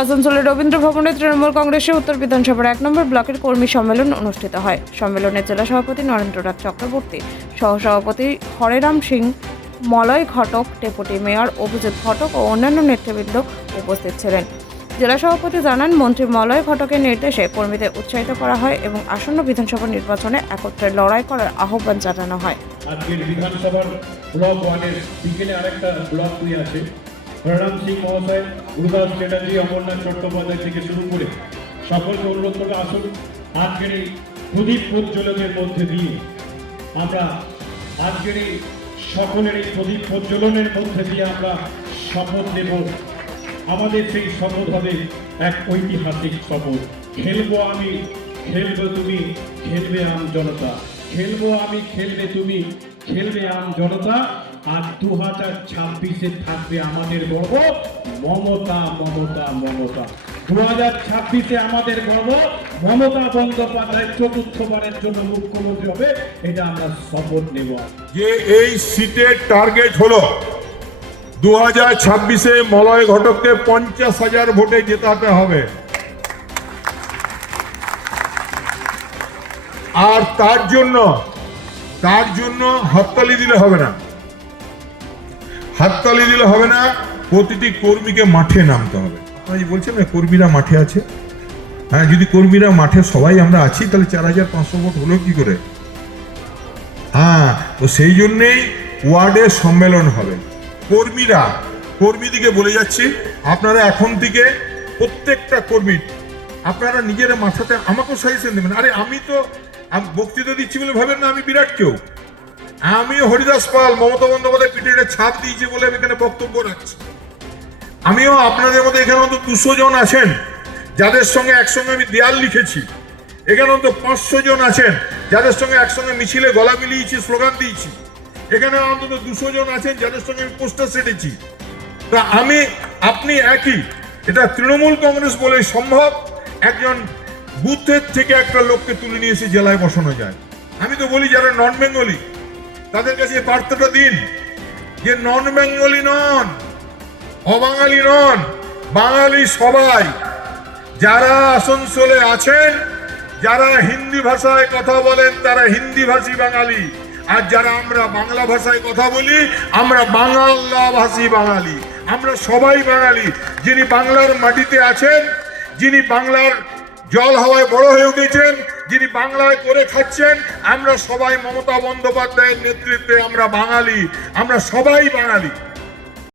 আসানসোলের রবীন্দ্র ভবনে তৃণমূল কংগ্রেসের উত্তর বিধানসভার এক নম্বর ব্লকের কর্মী সম্মেলন অনুষ্ঠিত হয়। সম্মেলনে জেলা সভাপতি নরেন্দ্রনাথ চক্রবর্তী, সহসভাপতি হরেরাম সিং, মলয় ঘটক, ডেপুটি মেয়র অভিজিৎ ঘটক ও অন্যান্য নেতৃবৃন্দ উপস্থিত ছিলেন। জেলা সভাপতি জানান, মন্ত্রী মলয় ঘটকের নির্দেশে কর্মীদের উৎসাহিত করা হয় এবং আসন্ন বিধানসভা নির্বাচনে একত্রে লড়াই করার আহ্বান জানানো হয়। আজকের বিধানসভার ব্লক ওয়ানের বিকেলে আরেকটা ব্লক দুই আছে প্রণাম সিং মহাশয় গুরুদাস চ্যাটার্জি অমরনাথ চট্টোপাধ্যায় থেকে শুরু করে সকলকে অনুরোধ করে আসুন। আজকের এই প্রদীপ প্রজ্বলনের মধ্যে দিয়ে আমরা আজকের এই সকলের এই প্রদীপ প্রজ্বলনের মধ্যে দিয়ে আমরা শপথ নেব। আমাদের সেই শপথ হবে এক ঐতিহাসিক শপথ। খেলব আমি, খেলব তুমি, খেলবে আম জনতা। খেলব আমি, খেলবে তুমি, খেলবে আম জনতা। আর দু হাজার ছাব্বিশে থাকবে আমাদের গর্ব। মমতা মমতা মমতা। দু হাজার ছাব্বিশে আমাদের গর্ব। মমতা বন্দ্যোপাধ্যায় চতুর্থবারের জন্য মুখ্যমন্ত্রী হবে, এটা আমরা শপথ নেব। যে এই সিটের টার্গেট হলো, দু হাজার ছাব্বিশে মলয় ঘটককে পঞ্চাশ হাজার ভোটে জেতাতে হবে। আর তার জন্য তার জন্য হরতালি দিলে হবে না। হাততালি দিলে হবে না, প্রতিটি কর্মীকে মাঠে নামতে হবে। আপনারা যে বলছেন না কর্মীরা মাঠে আছে? হ্যাঁ যদি কর্মীরা মাঠে সবাই আমরা আছি, তাহলে চার হাজার পাঁচশো ভোট হলো কি করে? হ্যাঁ তো সেই জন্যেই ওয়ার্ডে সম্মেলন হবে। কর্মীরা, কর্মীদিকে বলে যাচ্ছি, আপনারা এখন থেকে প্রত্যেকটা কর্মী, আপনারা নিজের মাথাতে আমাকেও সাজেশন দেবেন। আরে আমি তো বক্তৃতা দিচ্ছি বলে ভাবেন না আমি বিরাট কেউ। আমি হরিদাস পাল, মমতা বন্দ্যোপাধ্যায় একটা ছাপ দিয়েছি বলে আমি এখানে বক্তব্য রাখছি। আমিও আপনাদের মধ্যে এখানে অন্তত দুশো জন আছেন, যাদের সঙ্গে একসঙ্গে আমি দেয়াল লিখেছি। এখানে অন্তত পাঁচশো জন আছেন, যাদের সঙ্গে একসঙ্গে মিছিলে গলা মিলিয়েছি, স্লোগান দিয়েছি। এখানে অন্তত দুশো জন আছেন, যাদের সঙ্গে আমি পোস্টার সেটেছি। তা আমি, আপনি একই, এটা তৃণমূল কংগ্রেস বলে সম্ভব, একজন বুথের থেকে একটা লোককে তুলে নিয়ে এসে জেলায় বসানো যায়। আমি তো বলি যারা নন বেঙ্গলি তাদের কাছে বার্তাটা দিন। যে নন বেঙ্গলি নন, অবাঙালি নন, বাঙালি সবাই, যারা আসানসোলে আছেন, যারা হিন্দি ভাষায় কথা বলেন, তারা হিন্দি ভাষী বাঙালি। আর যারা আমরা বাংলা ভাষায় কথা বলি, আমরা বাংলা ভাষী বাঙালি। আমরা সবাই বাঙালি। যিনি বাংলার মাটিতে আছেন, যিনি বাংলার জল হাওয়ায় বড় হয়ে উঠেছেন, যিনি বাংলায় করে খাচ্ছেন, আমরা সবাই মমতা বন্দ্যোপাধ্যায়ের নেতৃত্বে আমরা বাঙালি, আমরা সবাই বাঙালি।